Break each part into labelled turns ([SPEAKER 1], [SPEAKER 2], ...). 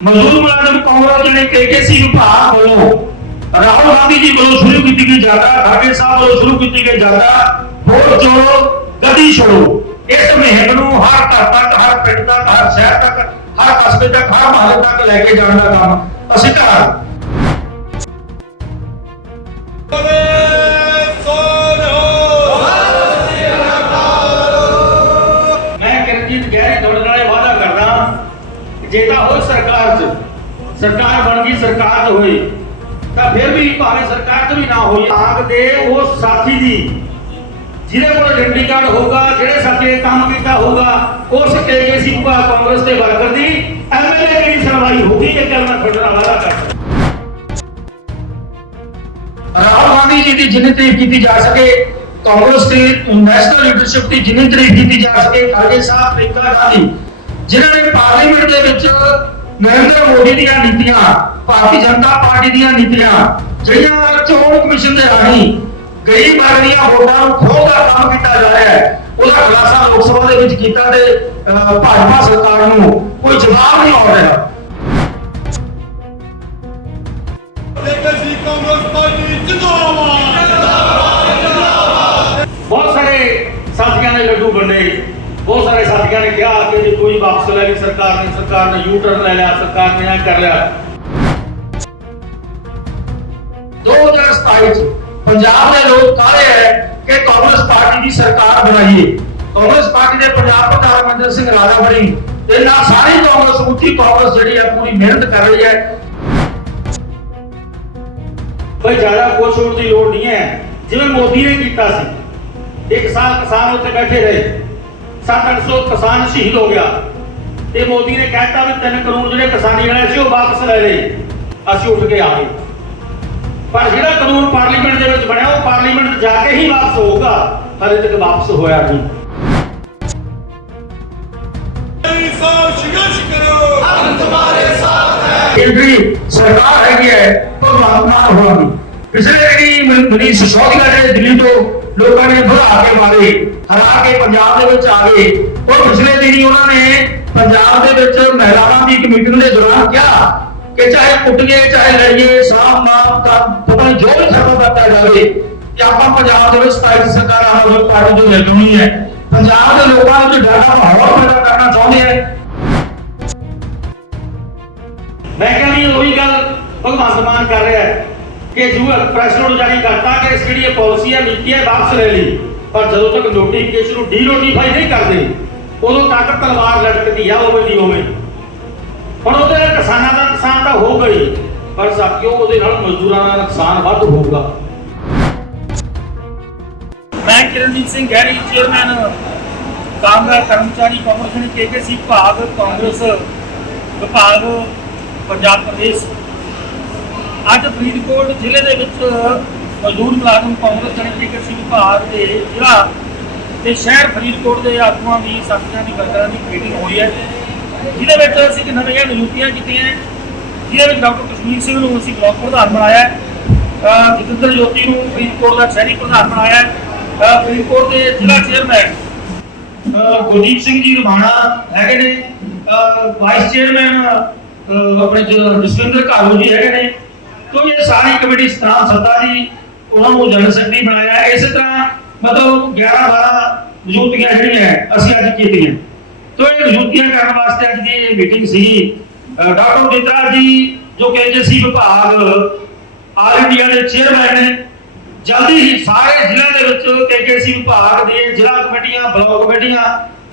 [SPEAKER 1] ਮਜ਼ਦੂਰ ਮੁਲਾਜ਼ਮ ਕਾਂਗਰਸ ਜਿਹੜੇ ਕੇਕੇਸੀ ਵਿਭਾਗ ਵੱਲੋਂ ਰਾਹੁਲ ਗਾਂਧੀ ਜੀ ਵੱਲੋਂ ਸ਼ੁਰੂ ਕੀਤੀ ਗਈ ਯਾਤਰਾ ਖੜਗੇ ਸਾਹਿਬ ਵੱਲੋਂ ਸ਼ੁਰੂ ਕੀਤੀ ਗਈ ਯਾਤਰਾ ਵੋਟ ਜੋੜੋ ਗਦੀ ਛੋੜੋ ਇਸ ਮੁਹਿੰਮ ਨੂੰ ਹਰ ਘਰ ਤੱਕ ਹਰ ਪਿੰਡ ਤੱਕ ਹਰ ਸ਼ਹਿਰ ਤੱਕ ਹਰ ਕਸਬੇ ਤੱਕ ਹਰ ਮਹੱਲੇ ਤੱਕ ਲੈ ਕੇ ਜਾਣ ਦਾ ਕੰਮ ਅਸੀਂ ਕਰਾਂਗੇ ਮੈਂ ਜੇ ਤਾਂ ਹੋਈ ਸਰਕਾਰ 'ਚ, ਸਰਕਾਰ ਬਣ ਗਈ, ਸਰਕਾਰ 'ਚ ਹੋਈ, ਤਾਂ ਫਿਰ ਵੀ ਭਾਵੇਂ ਸਰਕਾਰ 'ਚ ਵੀ ਨਾ ਹੋਈ। ਆਗ ਦੇ ਉਸ ਸਾਥੀ ਦੀ ਜਿਹਦੇ ਕੋਲ ਆਇਡੈਂਟੀ ਕਾਰਡ ਹੋਊਗਾ, ਜਿਹੜੇ ਸਾਥੀ ਕੰਮ ਕੀਤਾ ਹੋਊਗਾ ਉਸ ਕੇਕੇਸੀ ਕਾਂਗਰਸ ਦੇ ਵਰਕਰ ਦੀ ਐਮਐਲਏ ਦੀ ਸੁਣਵਾਈ ਹੋਊਗੀ ਇਹ ਗੱਲ ਮੈਂ ਤੁਹਾਡੇ ਨਾਲ ਰਾਹੁਲ ਗਾਂਧੀ ਜੀ ਦੀ ਜਿੰਨੀ ਤਾਰੀਫ ਕੀਤੀ ਜਾ ਸਕੇ, ਕਾਂਗਰਸ ਦੀ ਨੈਸ਼ਨਲ ਲੀਡਰਸ਼ਿਪ ਦੀ ਜਿੰਨੀ ਤਾਰੀਫ ਕੀਤੀ ਜਾ ਸਕੇ ਖੜਗੇ ਸਾਹਿਬ ਪ੍ਰਿੰਕਾ ਗਾਂਧੀ ਜਿਨ੍ਹਾਂ ਨੇ ਪਾਰਲੀਮੈਂਟ ਦੇ ਵਿੱਚ ਨਰਿੰਦਰ ਮੋਦੀ ਦੀਆਂ ਨੀਤੀਆਂ, ਭਾਰਤੀ ਜਨਤਾ ਪਾਰਟੀ ਦੀਆਂ ਨੀਤੀਆਂ, ਜਿਹੜੀਆਂ ਚੋਣ ਕਮਿਸ਼ਨ ਦੇ ਰਾਹੀਂ ਕਈ ਵਾਰ ਦੀਆਂ ਵੋਟਾਂ ਨੂੰ ਖੋਹ ਦਾ ਕੰਮ ਕੀਤਾ ਜਾ ਰਿਹਾ ਹੈ, ਉਹਦਾ ਖੁਲਾਸਾ ਲੋਕ ਸਭਾ ਦੇ ਵਿੱਚ ਕੀਤਾ ਤੇ ਭਾਜਪਾ ਸਰਕਾਰ ਨੂੰ ਕੋਈ ਜਵਾਬ ਨਹੀਂ ਆ ਰਿਹਾ। ਬਹੁਤ ਸਾਰੇ ਸਾਥੀਆਂ ਨੇ ਲੱਡੂ ਬੰਨੇ ਬਹੁਤ ਸਾਰੇ ਸਾਥੀਆਂ ਨੇ ਕਿਹਾ ਕਿ ਜੇ ਕੋਈ ਵਾਪਸ ਲੈ ਲਈ ਸਰਕਾਰ ਨੇ ਸਰਕਾਰ ਨੇ ਯੂ ਟਰਨ ਲੈ ਲਿਆ ਸਰਕਾਰ ਨੇ ਇਹ ਕਰ ਲਿਆ। 2027 ਚ ਪੰਜਾਬ ਦੇ ਲੋਕ ਕਾਹਲੇ ਹੈ ਕਿ ਕਾਂਗਰਸ ਪਾਰਟੀ ਦੀ ਸਰਕਾਰ ਬਣਾਈਏ? ਕਾਂਗਰਸ ਪਾਰਟੀ ਦੇ ਪੰਜਾਬ ਪ੍ਰਧਾਨ ਮਨਿੰਦਰ ਸਿੰਘ ਰਾਜਾ ਬਣੀ ਤੇ ਨਾਲ ਸਾਰੀ ਕਾਂਗਰਸ ਉੱਚੀ ਕਾਂਗਰਸ ਜਿਹੜੀ ਹੈ ਪੂਰੀ ਮਿਹਨਤ ਕਰ ਰਹੀ ਹੈ। ਕੋਈ ਜ਼ਿਆਦਾ ਕੋਸ਼ ਹੋਣ ਦੀ ਲੋੜ ਨਹੀਂ ਹੈ। ਜਿਵੇਂ ਮੋਦੀ ਨੇ ਕੀਤਾ ਸੀ ਇੱਕ ਸਾਲ ਕਿਸਾਨ ਉੱਥੇ ਬੈਠੇ ਰਹੇ। 7-800 ਕਿਸਾਨ ਸ਼ਹੀਦ ਹੋ ਗਿਆ ਤੇ ਮੋਦੀ ਨੇ ਕਹਿਤਾ ਵੀ ਤਿੰਨ ਕਾਨੂੰਨ ਜਿਹੜੇ ਕਿਸਾਨੀ ਵਾਲੇ ਸੀ ਉਹ ਵਾਪਸ ਲੈ ਲਏ ਅਸੀਂ ਉੱਠ ਕੇ ਆ ਗਏ ਪਰ ਜਿਹੜਾ ਕਾਨੂੰਨ ਪਾਰਲੀਮੈਂਟ ਦੇ ਵਿੱਚ ਬਣਿਆ ਉਹ ਪਾਰਲੀਮੈਂਟ ਜਾ ਕੇ ਹੀ ਵਾਪਸ ਹੋਊਗਾ ਹਲੇ ਤੱਕ ਵਾਪਸ ਹੋਇਆ ਨਹੀਂ
[SPEAKER 2] इंसान संघर्ष करो
[SPEAKER 1] ਕੇਂਦਰੀ ਸਰਕਾਰ ਪਿਛਲੇ ਜਿਹੜੀ ਮਨੀਸ਼ ਸਿਸੋਦੀਆ ਜਿਹੜੇ ਦਿੱਲੀ ਤੋਂ ਲੋਕਾਂ ਨੇ ਭਰਾ ਕੇ ਮਾਰੇ, ਹਰਾ ਕੇ ਪੰਜਾਬ ਦੇ ਵਿੱਚ ਆ ਗਏ। ਉਹ ਪਿਛਲੇ ਦਿਨੀ ਉਹਨਾਂ ਨੇ ਪੰਜਾਬ ਦੇ ਵਿੱਚ ਮਹਿਲਾਵਾਂ ਦੀ ਇੱਕ ਮੀਟਿੰਗ ਦੇ ਦੌਰਾਨ ਕਿਹਾ ਕਿ ਚਾਹੇ ਕੁੱਟੀਏ, ਚਾਹੇ ਲੜੀਏ ਸਾਮ ਨਾਮ ਦਾ ਪਤਾ ਨਹੀਂ ਜੋ ਵੀ ਖਤਮ ਕਰਤਾ ਜਾਵੇ, ਕਿ ਆਪਾਂ ਪੰਜਾਬ ਦੇ ਵਿੱਚ ਸਥਾਈ ਸਰਕਾਰ ਆਮ ਆਦਮੀ ਪਾਰਟੀ ਜੋ ਲਿਆਉਣੀ ਹੈ, ਪੰਜਾਬ ਦੇ ਲੋਕਾਂ ਵਿੱਚ ਡਰ ਦਾ ਮਾਹੌਲ ਪੈਦਾ ਕਰਨਾ ਚਾਹੁੰਦੇ ਹੈ ਮੈਂ ਕਹਿੰਦੀ ਉਹੀ ਗੱਲ ਭਗਵੰਤ ਮਾਨ ਕਰ ਰਿਹਾ ਹੈ। ਕਿ ਜੋ ਪ੍ਰੈਸ ਨੋਟ ਜਾਰੀ ਕਰਤਾ ਕਿ ਇਸ ਜਿਹੜੀ ਪਾਲਿਸੀ ਹੈ, ਨੀਤੀ ਹੈ, ਵਾਪਸ ਲੈ ਲਈ। ਪਰ ਜਦੋਂ ਤੱਕ ਨੋਟੀਫਿਕੇਸ਼ਨ ਨੂੰ ਡੀ ਨਹੀਂ ਕਰਦੇ, ਉਦੋਂ ਤੱਕ ਤਲਵਾਰ ਲਟਕਦੀ ਆ ਉਹ ਦੀ ਉਵੇਂ ਹੁਣ ਉਹਦੇ ਨਾਲ ਕਿਸਾਨਾਂ ਦਾ ਨੁਕਸਾਨ ਤਾਂ ਹੋ ਗਈ ਪਰ ਸਾਥੀਓ ਉਹਦੇ ਨਾਲ ਮਜ਼ਦੂਰਾਂ ਦਾ ਨੁਕਸਾਨ ਵੱਧ ਹੋਊਗਾ। ਮੈਂ ਕਿਰਨਜੀਤ ਸਿੰਘ ਗਹਿਰੀ, ਚੇਅਰਮੈਨ ਕਾਮਗਾਰ ਕਰਮਚਾਰੀ ਕਾਂਗਰਸ ਕੇਕੇਸੀ ਵਿਭਾਗ ਕਾਂਗਰਸ ਵਿਭਾਗ, ਪੰਜਾਬ ਪ੍ਰਦੇਸ਼ ਅੱਜ ਫਰੀਦਕੋਟ ਜ਼ਿਲ੍ਹੇ ਦੇ ਵਿੱਚ ਮਜ਼ਦੂਰ ਮੁਲਾਜ਼ਮ ਕਾਂਗਰਸ ਜਨਤਾ ਕੇਸੀ ਵਿਭਾਗ ਦੇ ਜ਼ਿਲ੍ਹਾ ਤੇ ਸ਼ਹਿਰ ਫਰੀਦਕੋਟ ਦੇ ਆਗੂਆਂ ਦੀ, ਸਾਥੀਆਂ ਦੀ, ਵਰਕਰਾਂ ਦੀ ਮੀਟਿੰਗ ਹੋਈ ਹੈ। ਜਿਹਦੇ ਵਿੱਚ ਅਸੀਂ ਕਿ ਨਵੀਆਂ ਨਿਯੁਕਤੀਆਂ ਕੀਤੀਆਂ ਜਿਹਦੇ ਵਿੱਚ ਡਾਕਟਰ ਕਸ਼ਮੀਰ ਸਿੰਘ ਨੂੰ ਅਸੀਂ ਬਲਾਕ ਪ੍ਰਧਾਨ ਬਣਾਇਆ ਹੈ। ਅਹ ਜਤਿੰਦਰ ਜੋਤੀ ਨੂੰ ਫਰੀਦਕੋਟ ਦਾ ਸ਼ਹਿਰੀ ਪ੍ਰਧਾਨ ਬਣਾਇਆ ਹੈ। ਫਰੀਦਕੋਟ ਦੇ ਜ਼ਿਲ੍ਹਾ ਚੇਅਰਮੈਨ ਗੁਰਦੀਪ ਸਿੰਘ ਜੀ ਰਵਾਣਾ ਹੈਗੇ ਨੇ। ਵਾਈਸ ਚੇਅਰਮੈਨ ਆਪਣੇ ਜਸਵਿੰਦਰ ਘਾਲੂ ਜੀ ਹੈਗੇ ਨੇ। ਤੋਂ ਇਹ ਸਾਰੀ ਕਮੇਟੀ ਸਤਾਨ ਸੱਤਾ ਜੀ, ਉਹਨਾਂ ਨੂੰ ਜਨਰਲ ਸੈਕਟਰੀ ਬਣਾਇਆ। ਇਸੇ ਤਰ੍ਹਾਂ ਮਤਲਬ 11 12 ਨਿਯੁਕਤੀਆਂ ਜਿਹੜੀਆਂ ਅਸੀਂ ਅੱਜ ਕੀਤੀਆਂ। ਤੋਂ ਇਹ ਨਿਯੁਕਤੀਆਂ ਕਰਨ ਵਾਸਤੇ ਅੱਜ ਦੀ ਇਹ ਮੀਟਿੰਗ ਸੀ। ਡਾਕਟਰ ਜਿੰਦਰਾ ਜੀ, ਜੋ ਕੇਜੀਸੀ ਵਿਭਾਗ ਆਲ ਇੰਡੀਆ ਦੇ ਚੇਅਰਮੈਨ ਨੇ, ਜਲਦੀ ਹੀ ਸਾਰੇ ਜ਼ਿਲ੍ਹਿਆਂ ਦੇ ਵਿੱਚ ਕੇਕੇਸੀ ਵਿਭਾਗ ਦੇ ਜ਼ਿਲ੍ਹਾ ਕਮੇਟੀਆਂ, ਬਲਾਕ ਕਮੇਟੀਆਂ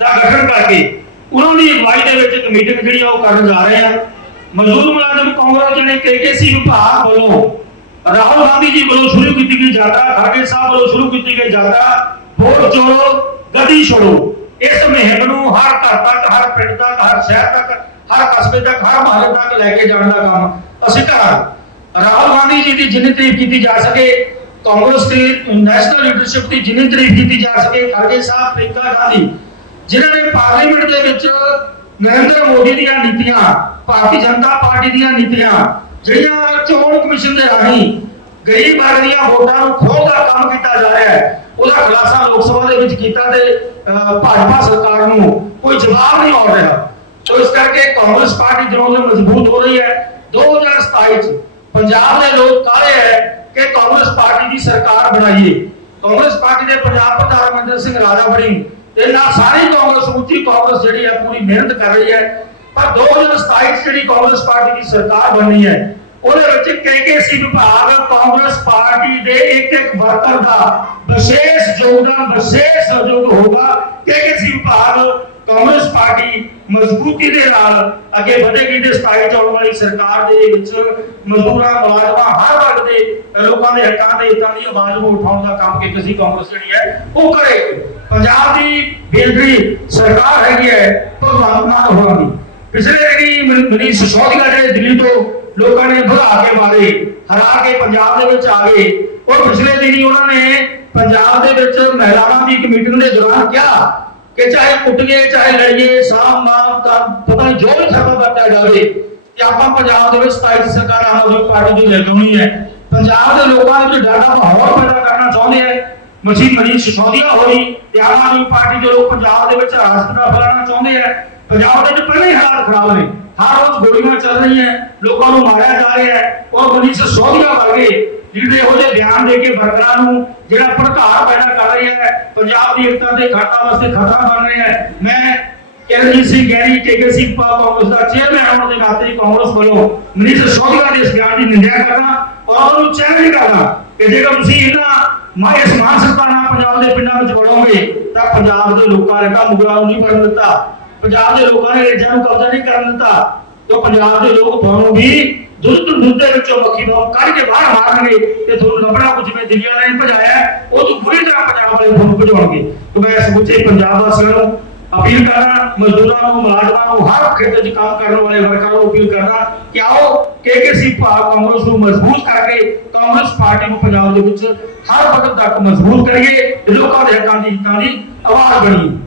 [SPEAKER 1] ਦਾ ਗਠਨ ਕਰਕੇ, ਉਹਨਾਂ ਦੀ ਅਗਵਾਈ ਦੇ ਵਿੱਚ ਇੱਕ ਮੀਟਿੰਗ ਜਿਹੜੀ ਆ ਉਹ ਕਰਨ ਜਾ ਰਹੇ ਆ। ਮਜ਼ਦੂਰ ਮੁਲਾਜ਼ਮ ਕਾਂਗਰਸ ਜਿਹੜੇ ਕੇਕੇਸੀ ਵਿਭਾਗ ਵੱਲੋਂ ਰਾਹੁਲ ਗਾਂਧੀ ਜੀ ਵੱਲੋਂ ਸ਼ੁਰੂ ਕੀਤੀ ਗਈ ਯਾਤਰਾ ਖੜਗੇ ਸਾਹਿਬ ਵੱਲੋਂ ਸ਼ੁਰੂ ਕੀਤੀ ਗਈ ਯਾਤਰਾ ਵੋਟ ਜੋੜੋ ਗਦੀ ਛੋੜੋ। ਇਸ ਮੁਹਿੰਮ ਨੂੰ ਹਰ ਘਰ ਤੱਕ, ਹਰ ਪਿੰਡ ਤੱਕ, ਹਰ ਸ਼ਹਿਰ ਤੱਕ, ਹਰ ਕਸਬੇ ਤੱਕ, ਹਰ ਮਹੱਲੇ ਤੱਕ ਲੈ ਕੇ ਜਾਣ ਦਾ ਕੰਮ ਅਸੀਂ ਕਰਾਂਗੇ। ਰਾਹੁਲ ਗਾਂਧੀ ਜੀ ਦੀ ਜਿੰਨੀ ਤਾਰੀਫ ਕੀਤੀ ਜਾ ਸਕੇ, ਕਾਂਗਰਸ ਦੀ ਨੈਸ਼ਨਲ ਲੀਡਰਸ਼ਿਪ ਦੀ ਜਿੰਨੀ ਤਾਰੀਫ ਕੀਤੀ ਜਾ ਸਕੇ ਖੜਗੇ ਸਾਹਿਬ ਪ੍ਰਿੰਕਾ ਗਾਂਧੀ, ਜਿਨ੍ਹਾਂ ਨੇ ਪਾਰਲੀਮੈਂਟ ਦੇ ਵਿੱਚ ਨਰਿੰਦਰ ਮੋਦੀ ਦੀਆਂ ਨੀਤੀਆਂ, ਭਾਰਤੀ ਜਨਤਾ ਪਾਰਟੀ ਦੀਆਂ ਨੀਤੀਆਂ, ਜਿਹੜੀਆਂ ਚੋਣ ਕਮਿਸ਼ਨ ਦੇ ਰਾਹੀਂ ਗਰੀਬ ਵਰਗ ਦੀਆਂ ਵੋਟਾਂ ਨੂੰ ਖੋਹ ਦਾ ਕੰਮ ਕੀਤਾ ਜਾ ਰਿਹਾ ਹੈ, ਉਹਦਾ ਖੁਲਾਸਾ ਲੋਕ ਸਭਾ ਦੇ ਵਿੱਚ ਕੀਤਾ ਤੇ ਭਾਜਪਾ ਸਰਕਾਰ ਨੂੰ ਕੋਈ ਜਵਾਬ ਨਹੀਂ ਆ ਰਿਹਾ। ਤੋ ਇਸ ਕਰਕੇ ਕਾਂਗਰਸ ਪਾਰਟੀ ਜਦੋਂ ਦਿਨ ਮਜ਼ਬੂਤ ਹੋ ਰਹੀ ਹੈ। 2027 ਚ ਪੰਜਾਬ ਦੇ ਲੋਕ ਕਾਹਲੇ ਹੈ ਕਿ ਕਾਂਗਰਸ ਪਾਰਟੀ ਦੀ ਸਰਕਾਰ ਬਣਾਈਏ। ਕਾਂਗਰਸ ਪਾਰਟੀ ਦੇ ਪੰਜਾਬ ਪ੍ਰਧਾਨ ਅਮਰਿੰਦਰ ਸਿੰਘ ਰਾਜਾ ਬਣੀ ਤੇ ਨਾਲ ਸਾਰੀ ਕਾਂਗਰਸ ਉੱਚੀ ਕਾਂਗਰਸ ਜਿਹੜੀ ਹੈ ਪੂਰੀ ਮਿਹਨਤ ਕਰ ਰਹੀ ਹੈ। ਪਰ 2027 ਜਿਹੜੀ ਕਾਂਗਰਸ ਪਾਰਟੀ ਦੀ ਸਰਕਾਰ ਬਣਨੀ ਹੈ, ਉਹਦੇ ਵਿੱਚ ਕੇਕੇਸੀ ਵਿਭਾਗ, ਕਾਂਗਰਸ ਪਾਰਟੀ ਦੇ ਇੱਕ ਇੱਕ ਵਰਕਰ ਦਾ ਵਿਸ਼ੇਸ਼ ਯੋਗਦਾਨ, ਵਿਸ਼ੇਸ਼ ਸਹਿਯੋਗ ਹੋਗਾ ਕੇਕੇਸੀ ਵਿਭਾਗ, ਕਾਂਗਰਸ ਪਾਰਟੀ ਮਜ਼ਬੂਤੀ ਦੇ ਨਾਲ ਅੱਗੇ ਵਧੇਗੀ ਤੇ 27 ਚ ਵਾਲੀ ਸਰਕਾਰ ਦੇ ਵਿੱਚ ਮਜ਼ਦੂਰਾਂ, ਮੁਲਾਜ਼ਮਾਂ, ਹਰ ਵਰਗ ਦੇ ਲੋਕਾਂ ਦੇ ਹੱਕਾਂ ਦੇ ਹਿੱਤਾਂ ਦੀ ਆਵਾਜ਼ ਨੂੰ ਉਠਾਉਣ ਦਾ ਕੰਮ ਕੇਕੇਸੀ ਕਾਂਗਰਸ ਜਿਹੜੀ ਹੈ, ਉਹ ਕਰੇ। ਪੰਜਾਬ ਦੀ ਬੇਲਦੀ ਸਰਕਾਰ ਹੈਗੀ ਹੈ, ਭਗਵੰਤ ਮਾਨ ਹੋਰਾਂ ਦੀ। ਪਿਛਲੇ ਜਿਹੜੀ ਮਨੀਸ਼ ਸਿਸੋਦੀਆ ਜਿਹੜੇ ਦਿੱਲੀ ਤੋਂ ਲੋਕਾਂ ਨੇ ਭਗਾ ਕੇ ਮਾਰੇ, ਹਰਾ ਕੇ ਪੰਜਾਬ ਦੇ ਵਿੱਚ ਆ ਗਏ, ਉਹ ਪਿਛਲੇ ਦਿਨੀ ਉਹਨਾਂ ਨੇ ਪੰਜਾਬ ਦੇ ਵਿੱਚ ਮਹਿਲਾਵਾਂ ਦੀ ਇੱਕ ਮੀਟਿੰਗ ਦੇ ਦੌਰਾਨ ਕਿਹਾ ਕਿ ਚਾਹੇ ਕੁੱਟੀਏ, ਚਾਹੇ ਲੜੀਏ, ਸਾਮ, ਮਾਮ, ਤਾਂ ਪਤਾ ਨਹੀਂ ਜੋ ਵੀ ਖਤਮ ਵਰਤਿਆ ਜਾਵੇ ਕਿ ਆਪਾਂ ਪੰਜਾਬ ਦੇ ਵਿੱਚ 27 ਸਰਕਾਰ ਆਮ ਆਦਮੀ ਪਾਰਟੀ ਦੀ ਲਿਆਉਣੀ ਹੈ। ਪੰਜਾਬ ਦੇ ਲੋਕਾਂ ਦੇ ਵਿੱਚ ਡਰ ਦਾ ਮਾਹੌਲ ਪੈਦਾ ਕਰਨਾ ਚਾਹੁੰਦੇ ਹੈ। ਮਸੀਹ ਮਨੀਸ਼ ਸਿਸੋਦੀਆ ਹੋਈ ਤੇ ਆਮ ਆਦਮੀ ਪਾਰਟੀ ਦੇ ਲੋਕ ਪੰਜਾਬ ਦੇ ਵਿੱਚ ਰਾਜਪੁਰਾ ਫੈਲਾਉਣਾ ਚਾਹੁੰਦੇ ਹੈ ਪੰਜਾਬ ਦੇ ਵਿੱਚ ਪਹਿਲੇ ਹਾਲਾਤ ਖਰਾਬ ਨੇ। ਹਰ ਰੋਜ਼ ਗੋਲੀਆਂ ਚੱਲ ਰਹੀਆਂ, ਲੋਕਾਂ ਨੂੰ ਮਾਰਿਆ ਜਾ ਰਿਹਾ ਹੈ। ਔਰ ਮਨੀਸ਼ ਸਿਸੋਦੀਆ ਵਰਗੇ, ਜਿਹੜੇ ਇਹੋ ਜਿਹੇ ਬਿਆਨ ਦੇ ਕੇ ਵਰਕਰਾਂ ਨੂੰ ਜਿਹੜਾ ਭੜਕਾ ਪੈਦਾ ਕਰ ਰਹੇ ਹੈ, ਪੰਜਾਬ ਦੀ ਏਕਤਾ ਤੇ ਖਾਤਾ ਵਾਸਤੇ ਖਤਰਾ ਬਣ ਰਿਹਾ ਹੈ। ਮੈਂ ਕਿਰਨਜੀਤ ਸਿੰਘ ਗੈਰੀ ਕੇਕੇਸੀ ਕਾਂਗਰਸ ਦਾ ਚੇਅਰਮੈਨ ਹੋਣ ਦੇ ਨਾਤੇ ਕਾਂਗਰਸ ਵੱਲੋਂ ਮਨੀਸ਼ ਸਿਸੋਦੀਆ ਦੇ ਇਸ ਬਿਆਨ ਦੀ ਨਿੰਦਿਆ ਕਰਦਾ। ਔਰ ਉਹਨੂੰ ਚੈਲੰਜ ਕਰਦਾ ਕਿ ਜੇਕਰ ਤੁਸੀਂ ਇਹਨਾਂ ਮਾਇ ਸਮਾਨ ਸੱਤਾ ਨਾਲ ਪੰਜਾਬ ਦੇ ਪਿੰਡਾਂ ਵਿੱਚ ਵੜੋਗੇ ਤਾਂ ਪੰਜਾਬ ਦੇ ਲੋਕਾਂ ਨੇ ਕੰਮ ਮੁਗਲਾਂ ਨੂੰ ਨਹੀਂ ਕਰਨ ਦਿੱਤਾ। ਪੰਜਾਬ ਦੇ ਲੋਕਾਂ ਨੇ ਰੇਜਾਂ ਨੂੰ ਕਬਜ਼ਾ ਨਹੀਂ ਕਰਨ ਦਿੱਤਾ। ਤੇ ਪੰਜਾਬ ਦੇ ਲੋਕ ਤੁਹਾਨੂੰ ਵੀ ਦੁੱਧ ਦੁੱਧ ਦੇ ਵਿੱਚੋਂ ਮੱਖੀ ਨੂੰ ਕੱਢ ਕੇ ਬਾਹਰ ਮਾਰਨਗੇ ਤੇ ਤੁਹਾਨੂੰ ਲੱਭਣਾ ਕੁਝ ਜਿਵੇਂ ਦਿੱਲੀ ਵਾਲਿਆਂ ਨੇ ਭਜਾਇਆ, ਉਹ ਤੋਂ ਬੁਰੀ ਤਰ੍ਹਾਂ ਪੰਜਾਬ ਵਾਲੇ ਤੁਹਾਨੂੰ ਭਜਾਉਣਗੇ। ਤੇ ਮੈਂ ਸਮੁੱਚੇ ਪੰਜਾਬ ਵਾਸੀਆਂ ਨੂੰ ਅਪੀਲ ਕਰਨਾ, ਮਜ਼ਦੂਰਾਂ ਨੂੰ ਮੁਲਾਜ਼ਮਾਂ ਨੂੰ, ਹਰ ਖੇਤਰ 'ਚ ਕੰਮ ਕਰਨ ਵਾਲੇ ਵਰਕਰਾਂ ਨੂੰ ਅਪੀਲ ਕਰਨਾ ਕਿ ਆਓ ਕੇਕੇਸੀ ਭਾਵ ਕਾਂਗਰਸ ਨੂੰ ਮਜ਼ਬੂਤ ਕਰਕੇ ਕਾਂਗਰਸ ਪਾਰਟੀ ਨੂੰ ਪੰਜਾਬ ਦੇ ਵਿੱਚ ਹਰ ਵਕਤ ਤੱਕ ਮਜ਼ਬੂਤ ਕਰੀਏ ਲੋਕਾਂ ਦੇ ਹੱਕਾਂ ਦੀ ਹਿੱਤਾਂ ਦੀ ਆਵਾਜ਼ ਬਣੀਏ